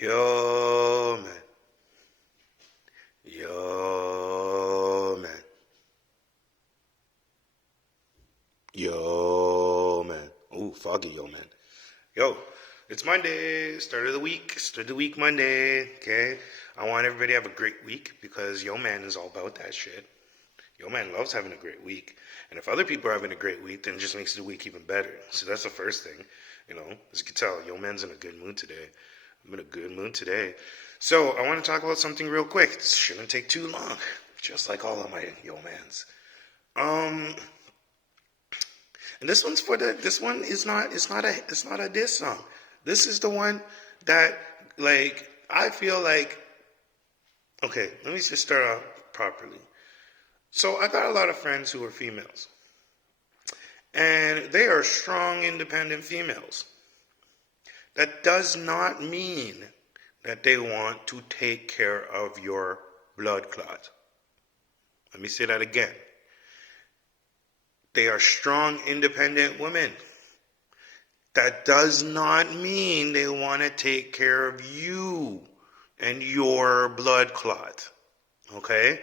Yo, man. Yo, man. Yo, man. Ooh, foggy, yo, man. Yo, it's Monday, start of the week. Start of the week Monday, okay? I want everybody to have a great week because yo, man is all about that shit. Yo, man loves having a great week. And if other people are having a great week, then it just makes the week even better. So that's the first thing. As you can tell, yo, man's in a good mood today. I'm in a good mood today. So I want to talk about something real quick. This shouldn't take too long, just like all of my yo mans. Um, and this one is not it's not a diss song. This is the one that I feel like. Okay, let me just start out properly. So I got a lot of friends who are females, and they are strong, independent females. That does not mean that they want to take care of your blood clot. Let me say that again. They are strong, independent women. That does not mean they want to take care of you and your blood clot. Okay?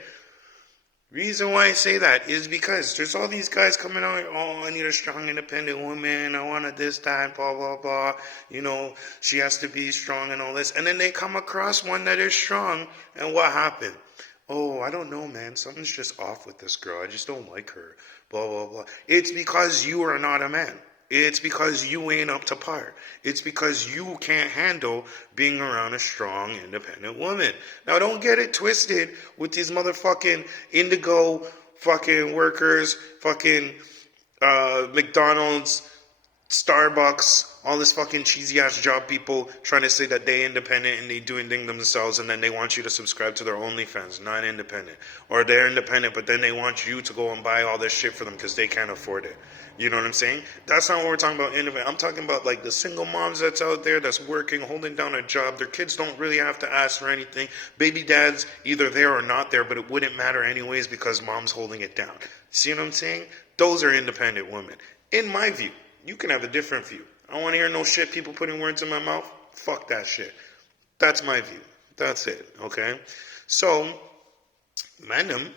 Reason why I say that is because there's all these guys coming out, oh, I need a strong, independent woman, I want a this, that, blah, blah, blah. She has to be strong and all this. And then they come across one that is strong, and what happened? Oh, I don't know, man. Something's just off with this girl. I just don't like her. Blah, blah, blah. It's because you are not a man. It's because you ain't up to par. It's because you can't handle being around a strong, independent woman. Now, don't get it twisted with these motherfucking indigo fucking workers, fucking McDonald's, Starbucks, all this fucking cheesy ass job people trying to say that they independent and they doing things themselves, and then they want you to subscribe to their OnlyFans, not independent. Or they're independent, but then they want you to go and buy all this shit for them because they can't afford it. You know what I'm saying? That's not what we're talking about independent. I'm talking about like the single moms that's out there that's working, holding down a job. Their kids don't really have to ask for anything. Baby dad's either there or not there, but it wouldn't matter anyways because mom's holding it down. See what I'm saying? Those are independent women. In my view. You can have a different view. I don't want to hear no shit people putting words in my mouth. Fuck that shit. That's my view. That's it, okay? So, madam,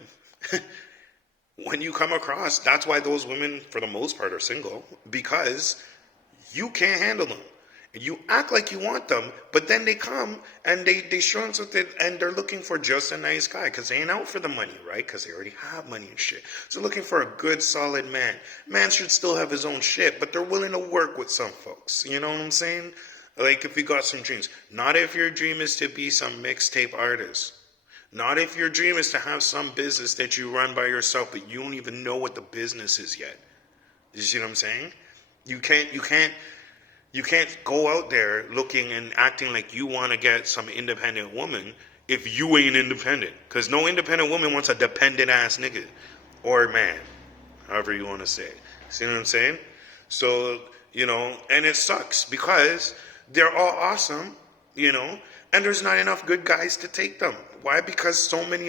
when you come across, that's why those women, for the most part, are single, because you can't handle them. And you act like you want them, but then they come and they show up with it and they're looking for just a nice guy because they ain't out for the money, right? Because they already have money and shit. So looking for a good, solid man. Man should still have his own shit, but they're willing to work with some folks. You know what I'm saying? Like if you got some dreams. Not if your dream is to be some mixtape artist. Not if your dream is to have some business that you run by yourself, but you don't even know what the business is yet. You see what I'm saying? You can't go out there looking and acting like you want to get some independent woman if you ain't independent. Because no independent woman wants a dependent ass nigga. Or man. However you want to say it. See what I'm saying? So, and it sucks because they're all awesome, and there's not enough good guys to take them. Why? Because so many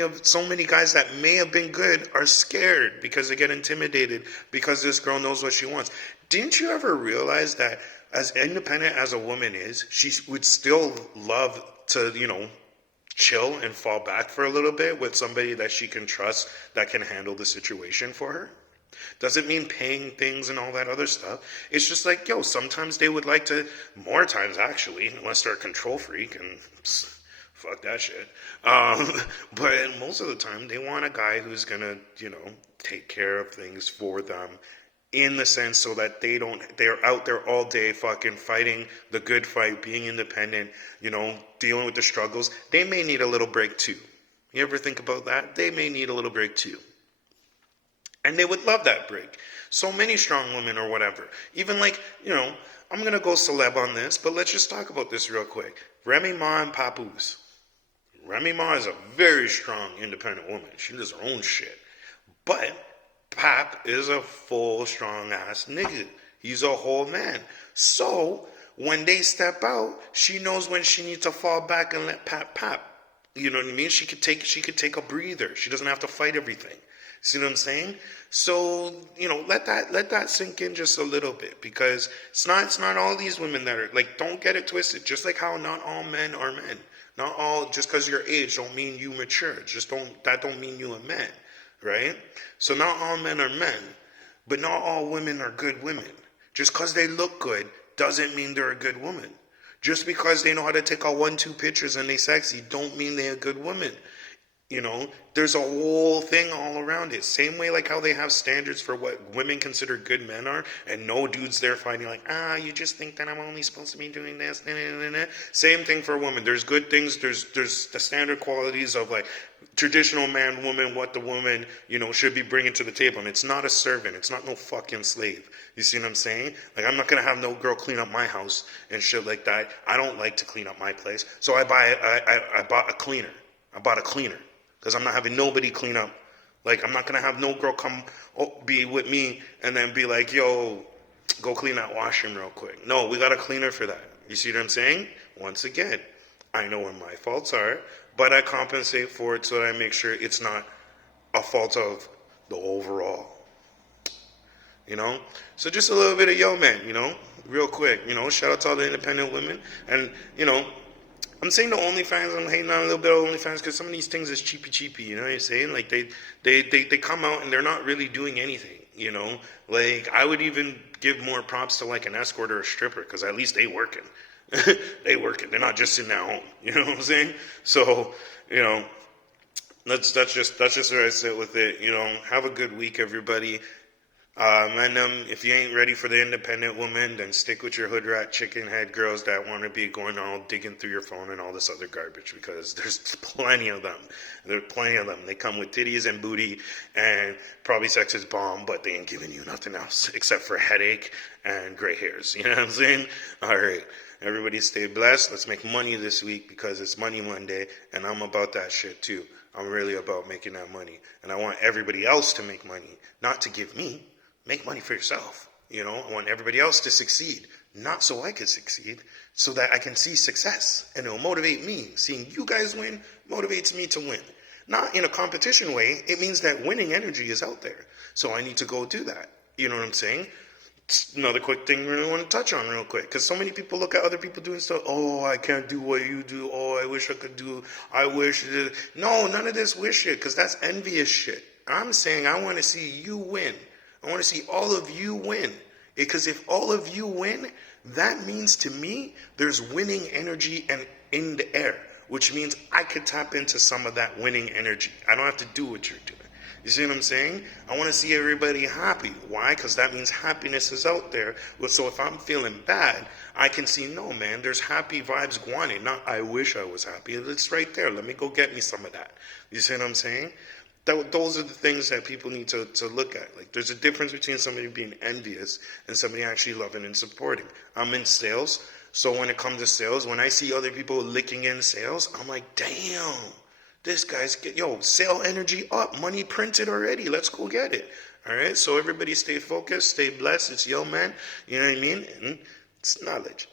guys that may have been good are scared because they get intimidated because this girl knows what she wants. Didn't you ever realize that as independent as a woman is, she would still love to, chill and fall back for a little bit with somebody that she can trust that can handle the situation for her? Doesn't mean paying things and all that other stuff. It's just like, sometimes they would like to, more times actually, unless they're a control freak and fuck that shit. But most of the time, they want a guy who's gonna, take care of things for them in the sense so that they're out there all day fucking fighting the good fight, being independent, dealing with the struggles. They may need a little break too. You ever think about that? They may need a little break too. And they would love that break. So many strong women or whatever. Even I'm going to go celeb on this, but let's just talk about this real quick. Remy Ma and Papoose. Remy Ma is a very strong, independent woman. She does her own shit. But Pap is a full, strong-ass nigga. He's a whole man. So, when they step out, she knows when she needs to fall back and let Pap. You know what I mean? She could take a breather. She doesn't have to fight everything. See what I'm saying? So, let that sink in just a little bit, because it's not all these women that are like, don't get it twisted. Just like how not all men are men. Not all, just because your age don't mean you mature. That don't mean you a man, right? So not all men are men, but not all women are good women. Just because they look good doesn't mean they're a good woman. Just because they know how to take out 1-2 pictures and they sexy don't mean they're a good woman. There's a whole thing all around it. Same way like how they have standards for what women consider good men are, and no dudes there fighting like, you just think that I'm only supposed to be doing this. Nah, nah, nah, nah. Same thing for a woman. There's good things, there's the standard qualities of like traditional man, woman, what the woman, should be bringing to the table. And it's not a servant. It's not no fucking slave. You see what I'm saying? Like, I'm not going to have no girl clean up my house and shit like that. I don't like to clean up my place. So I bought a cleaner. I bought a cleaner. Because I'm not having nobody clean up. Like, I'm not going to have no girl come be with me and then be like, yo, go clean that washroom real quick. No, we got a cleaner for that. You see what I'm saying? Once again, I know where my faults are, but I compensate for it so that I make sure it's not a fault of the overall. So just a little bit of yo man, real quick, shout out to all the independent women. And, I'm saying the OnlyFans, I'm hating on a little bit of OnlyFans because some of these things is cheapy, you know what I'm saying? Like, they come out and they're not really doing anything, Like, I would even give more props to, like, an escort or a stripper, because at least they working. They working. They're not just sitting at home, you know what I'm saying? So, that's just where I sit with it, Have a good week, everybody. And if you ain't ready for the independent woman, then stick with your hood rat chicken head girls that want to be going all digging through your phone and all this other garbage, because there's plenty of them. There's plenty of them. They come with titties and booty and probably sex is bomb, but they ain't giving you nothing else except for headache and gray hairs. You know what I'm saying? All right. Everybody stay blessed. Let's make money this week because it's Money Monday, and I'm about that shit too. I'm really about making that money. And I want everybody else to make money, not to give me. Make money for yourself. I want everybody else to succeed, not so I can succeed, so that I can see success, and it'll motivate me. Seeing you guys win motivates me to win. Not in a competition way. It means that winning energy is out there. So I need to go do that. You know what I'm saying? It's another quick thing I really want to touch on real quick, because so many people look at other people doing stuff. Oh, I can't do what you do. Oh, I wish I could do. I wish. No, none of this wish shit, because that's envious shit. I'm saying I want to see you win. I want to see all of you win. Because if all of you win, that means to me, there's winning energy and in the air, which means I could tap into some of that winning energy. I don't have to do what you're doing. You see what I'm saying? I want to see everybody happy. Why? Because that means happiness is out there. So if I'm feeling bad, I can see, no, man, there's happy vibes going. Not, I wish I was happy. It's right there. Let me go get me some of that. You see what I'm saying? Those are the things that people need to look at. Like, there's a difference between somebody being envious and somebody actually loving and supporting. I'm in sales, so when it comes to sales, when I see other people licking in sales, I'm like, damn, this guy's sale energy up, money printed already. Let's go get it. All right, so everybody stay focused, stay blessed. It's yo man, you know what I mean? And it's knowledge.